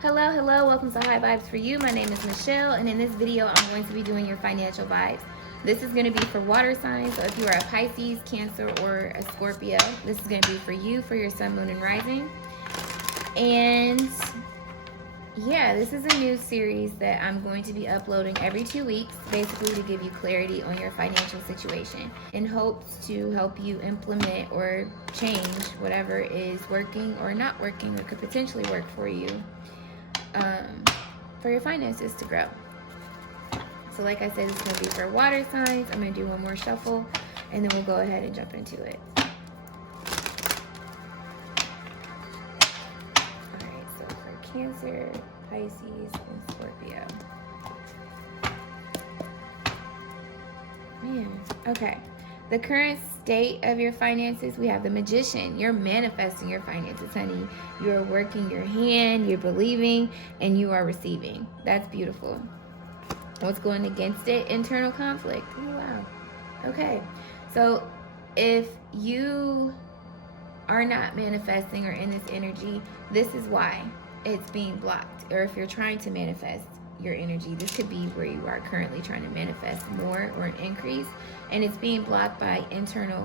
Hello, welcome to High Vibes for You. My name is Michelle, and in this video, I'm going to be doing your financial vibes. This is going to be for water signs, so if you are a Pisces, Cancer, or a Scorpio, this is going to be for you, for your sun, moon, and rising. And yeah, this is a new series that I'm going to be uploading every 2 weeks, basically to give you clarity on your financial situation in hopes to help you implement or change whatever is working or not working or could potentially work for you. For your finances to grow. So like I said, it's going to be for water signs. I'm going to do one more shuffle and then we'll go ahead and jump into it. Alright, so for Cancer, Pisces, and Scorpio. Man, okay. The current state of your finances, we have the Magician. You're manifesting your finances, honey. You're working your hand, you're believing, and you are receiving. That's beautiful. What's going against it? Internal conflict. Oh, wow. Okay. So if you are not manifesting or in this energy, this is why it's being blocked. Or if you're trying to manifest your energy, this could be where you are currently trying to manifest more or an increase, and it's being blocked by internal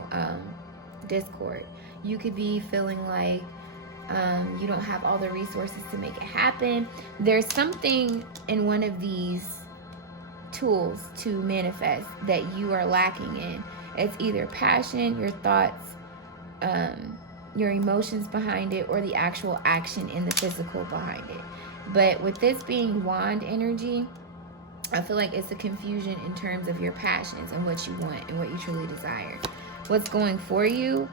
discord. You could be feeling like you don't have all the resources to make it happen. There's something in one of these tools to manifest that you are lacking in. It's either passion, your thoughts, your emotions behind it, or the actual action in the physical behind it. But with this being wand energy, I feel like it's a confusion in terms of your passions and what you want and what you truly desire. What's going for you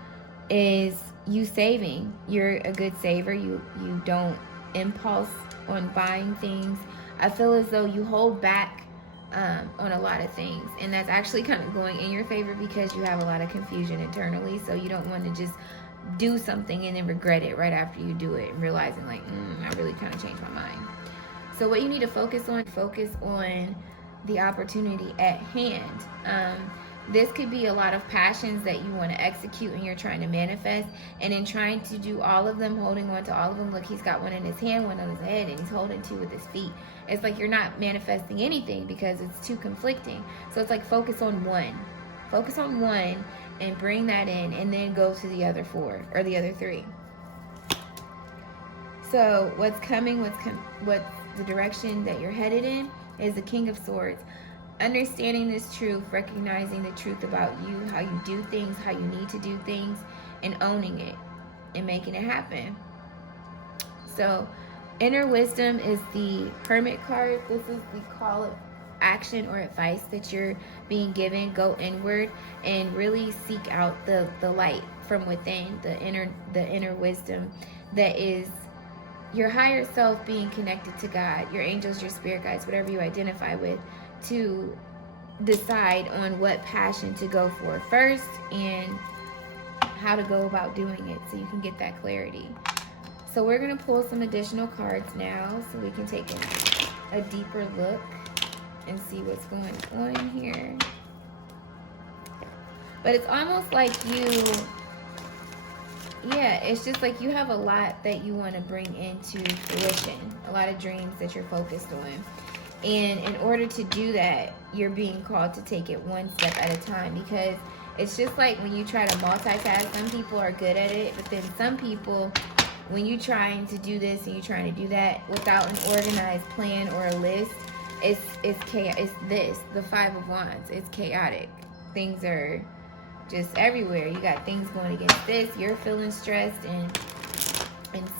is you saving. You're a good saver. You don't impulse on buying things. I feel as though you hold back on a lot of things, and that's actually kind of going in your favor because you have a lot of confusion internally. So you don't want to just do something and then regret it right after you do it and realizing like, I really kind of changed my mind. So what you need to focus on the opportunity at hand. This could be a lot of passions that you want to execute and you're trying to manifest, and in trying to do all of them, holding on to all of them. Look, he's got one in his hand, one on his head, and he's holding two with his feet. It's like you're not manifesting anything because it's too conflicting. So it's like focus on one and bring that in, and then go to the other four or the other three. So what's coming, what the direction that you're headed in is the King of Swords. Understanding this truth, recognizing the truth about you, how you do things, how you need to do things, and owning it and making it happen. So inner wisdom is the Hermit card. This is the call of action or advice that you're being given. Go inward and really seek out the light from within, the inner wisdom that is your higher self being connected to God, your angels, your spirit guides, whatever you identify with, to decide on what passion to go for first and how to go about doing it so you can get that clarity. So we're going to pull some additional cards now so we can take a deeper look and see what's going on here. But it's almost like it's just like you have a lot that you want to bring into fruition, a lot of dreams that you're focused on. And in order to do that, you're being called to take it one step at a time, because it's just like when you try to multitask, some people are good at it, but then some people, when you're trying to do this and you're trying to do that without an organized plan or a list, it's chaos. It's this, the Five of Wands. It's chaotic. Things are just everywhere. You got things going against this. You're feeling stressed and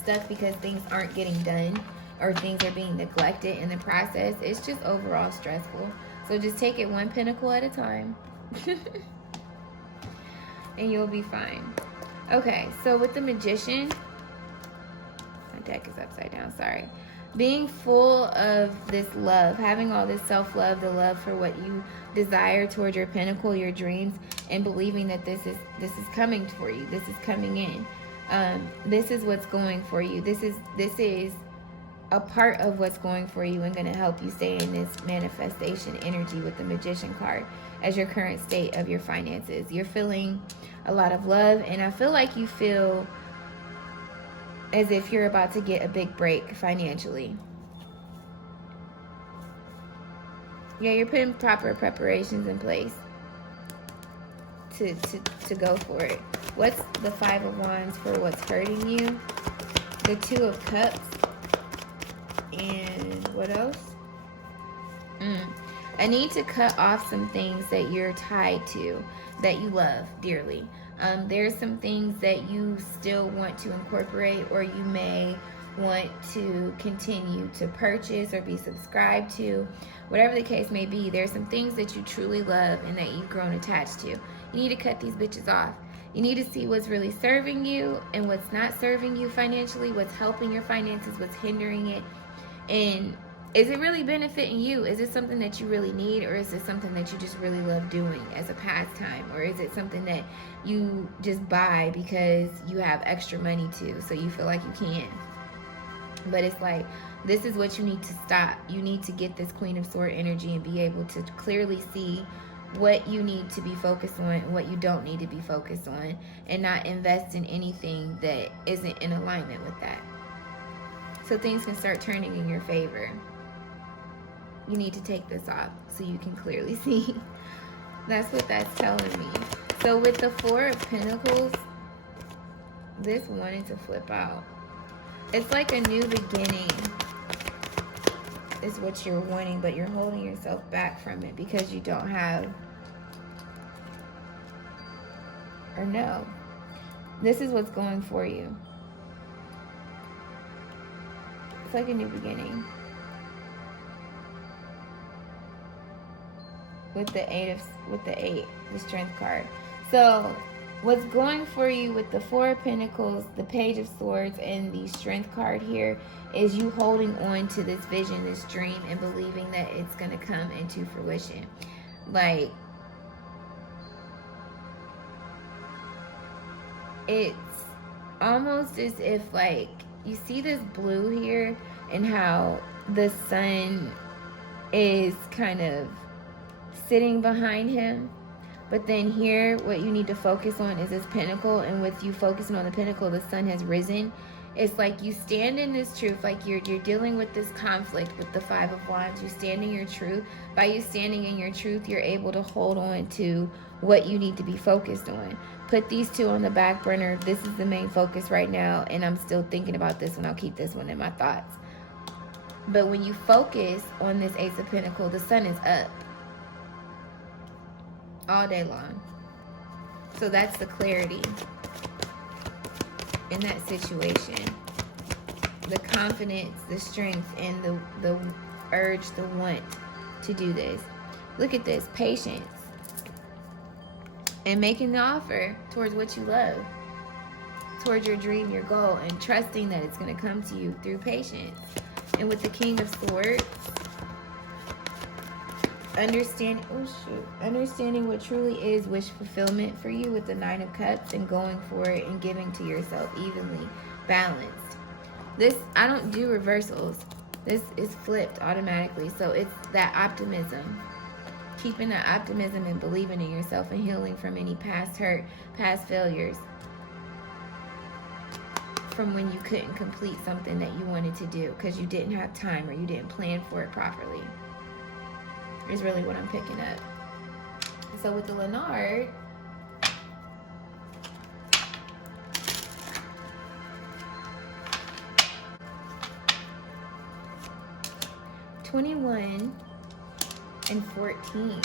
stuck because things aren't getting done or things are being neglected in the process. It's just overall stressful. So just take it one pinnacle at a time and you'll be fine. Okay, so with the Magician, my deck is upside down, sorry. Being full of this love, having all this self-love, the love for what you desire towards your pinnacle, your dreams, and believing that this is coming for you. This is coming in. This is what's going for you. This is a part of what's going for you and going to help you stay in this manifestation energy with the Magician card as your current state of your finances. You're feeling a lot of love, and I feel like you feel as if you're about to get a big break financially. Yeah, you're putting proper preparations in place to go for it. What's the Five of Wands for what's hurting you? The Two of Cups. And what else? I need to cut off some things that you're tied to, that you love dearly. There's some things that you still want to incorporate, or you may want to continue to purchase or be subscribed to. Whatever the case may be, there's some things that you truly love and that you've grown attached to. You need to cut these bitches off. You need to see what's really serving you and what's not serving you financially, what's helping your finances, what's hindering it. And is it really benefiting you? Is it something that you really need, or is it something that you just really love doing as a pastime? Or is it something that you just buy because you have extra money to, so you feel like you can? But it's like, this is what you need to stop. You need to get this Queen of Swords energy and be able to clearly see what you need to be focused on and what you don't need to be focused on, and not invest in anything that isn't in alignment with that. So things can start turning in your favor. You need to take this off so you can clearly see. That's what that's telling me. So with the Four of Pentacles, this wanted to flip out. It's like a new beginning is what you're wanting, but you're holding yourself back from it because you don't have, or no. This is what's going for you. It's like a new beginning. With the eight, the Strength card. So what's going for you with the Four of Pentacles, the Page of Swords, and the Strength card here is you holding on to this vision, this dream, and believing that it's going to come into fruition. Like, it's almost as if, like, you see this blue here and how the sun is kind of sitting behind him, but then here what you need to focus on is this pentacle, and with you focusing on the pentacle, the sun has risen. It's like you stand in this truth, like you're dealing with this conflict with the Five of Wands. You stand in your truth. By you standing in your truth, you're able to hold on to what you need to be focused on. Put these two on the back burner. This is the main focus right now, and I'm still thinking about this one. I'll keep this one in my thoughts. But when you focus on this Ace of Pentacles, the sun is up all day long. So that's the clarity in that situation. The confidence, the strength, and the urge, the want to do this. Look at this. Patience. And making the offer towards what you love. Towards your dream, your goal. And trusting that it's going to come to you through patience. And with the King of Swords, understanding what truly is wish fulfillment for you with the Nine of Cups, and going for it and giving to yourself evenly balanced. This, I don't do reversals. This is flipped automatically. So it's that optimism. Keeping that optimism and believing in yourself and healing from any past hurt, past failures. From when you couldn't complete something that you wanted to do because you didn't have time or you didn't plan for it properly. Is really what I'm picking up. So with the Leonard, $21 and 14.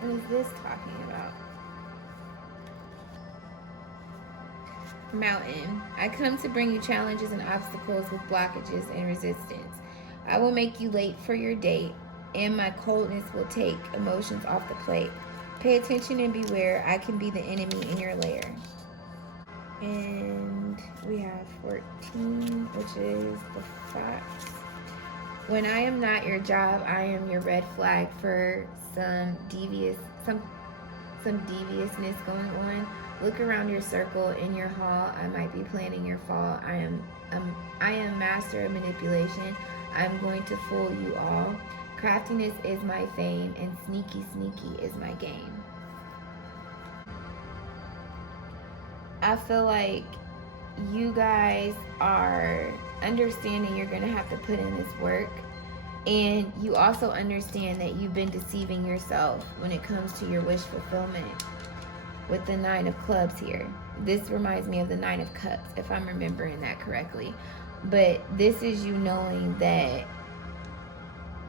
What is this talking about? Mountain. I come to bring you challenges and obstacles with blockages and resistance. I will make you late for your date, and my coldness will take emotions off the plate. Pay attention and beware. I can be the enemy in your lair. And we have 14, which is the fox. When I am not your job, I am your red flag for some deviousness going on. Look around your circle, in your hall. I might be planning your fall. I am master of manipulation. I'm going to fool you all. Craftiness is my fame, and sneaky is my game. I feel like you guys are understanding you're going to have to put in this work. And you also understand that you've been deceiving yourself when it comes to your wish fulfillment with the 9 of clubs here. This reminds me of the 9 of cups, if I'm remembering that correctly. But this is you knowing that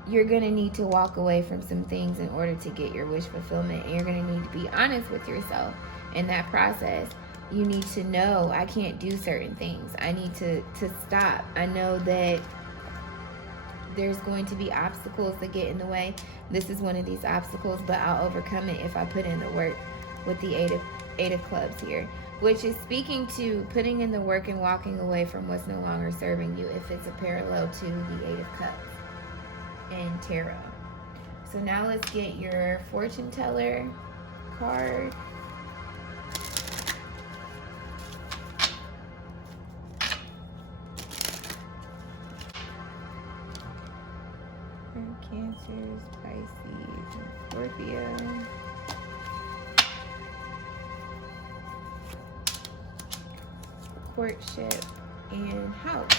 you're going to need to walk away from some things in order to get your wish fulfillment. And you're going to need to be honest with yourself in that process. You need to know, I can't do certain things. I need to stop. I know that there's going to be obstacles that get in the way. This is one of these obstacles, but I'll overcome it if I put in the work with the eight of clubs here, which is speaking to putting in the work and walking away from what's no longer serving you, if it's a parallel to the 8 of cups and tarot. So now let's get your fortune teller card. For Cancers, Pisces, and Scorpio. Courtship and house.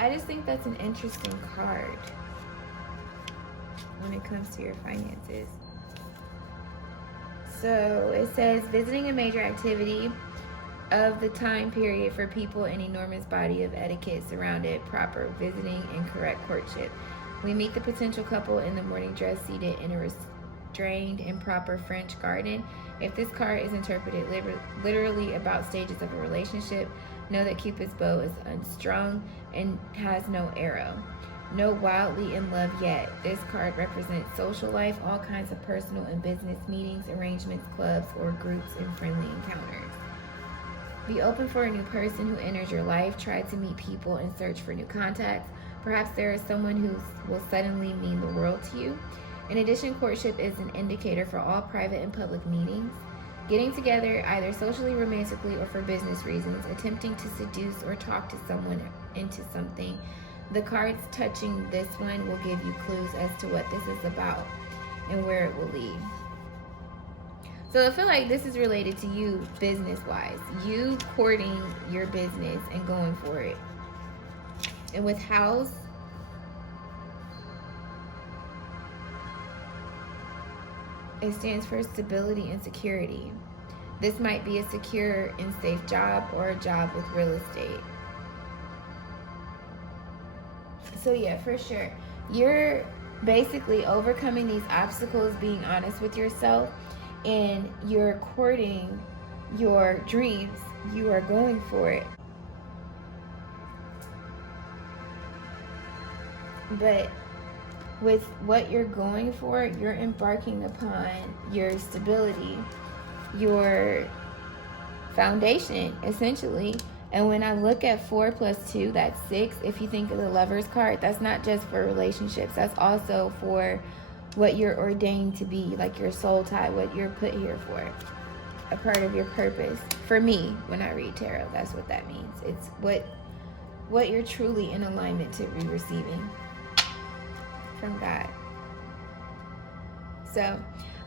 I just think that's an interesting card when it comes to your finances. So it says visiting a major activity of the time period for people, an enormous body of etiquette surrounded proper visiting and correct courtship. We meet the potential couple in the morning dress seated in a restrained and proper French garden. If this card is interpreted literally about stages of a relationship, know that Cupid's bow is unstrung and has no arrow. No wildly in love yet. This card represents social life, all kinds of personal and business meetings, arrangements, clubs, or groups, and friendly encounters. Be open for a new person who enters your life. Try to meet people and search for new contacts. Perhaps there is someone who will suddenly mean the world to you. In addition, courtship is an indicator for all private and public meetings. Getting together, either socially, romantically, or for business reasons. Attempting to seduce or talk to someone into something. The cards touching this one will give you clues as to what this is about and where it will lead. So I feel like this is related to you business-wise. You courting your business and going for it. And with house, it stands for stability and security. This might be a secure and safe job or a job with real estate. So yeah, for sure. You're basically overcoming these obstacles, being honest with yourself, and you're courting your dreams. You are going for it. But with what you're going for, you're embarking upon your stability, your foundation, essentially. And when I look at 4 + 2, that's 6. If you think of the Lover's card, that's not just for relationships. That's also for what you're ordained to be, like your soul tie, what you're put here for, a part of your purpose. For me, when I read tarot, that's what that means. It's what you're truly in alignment to be receiving from God. So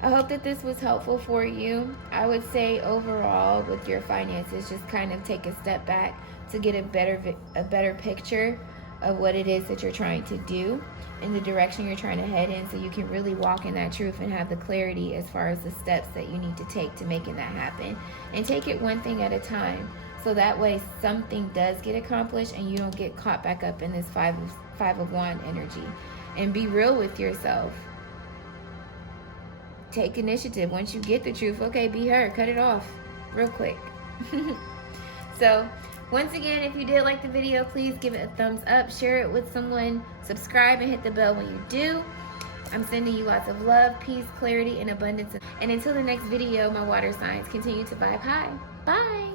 I hope that this was helpful for you. I would say overall with your finances, just kind of take a step back to get a better picture of what it is that you're trying to do in the direction you're trying to head in, so you can really walk in that truth and have the clarity as far as the steps that you need to take to making that happen. And take it one thing at a time, so that way something does get accomplished and you don't get caught back up in this five of wand energy. And be real with yourself. Take initiative. Once you get the truth, okay, be her. Cut it off real quick. So, once again, if you did like the video, please give it a thumbs up. Share it with someone. Subscribe and hit the bell when you do. I'm sending you lots of love, peace, clarity, and abundance. And until the next video, my water signs, continue to vibe high. Bye.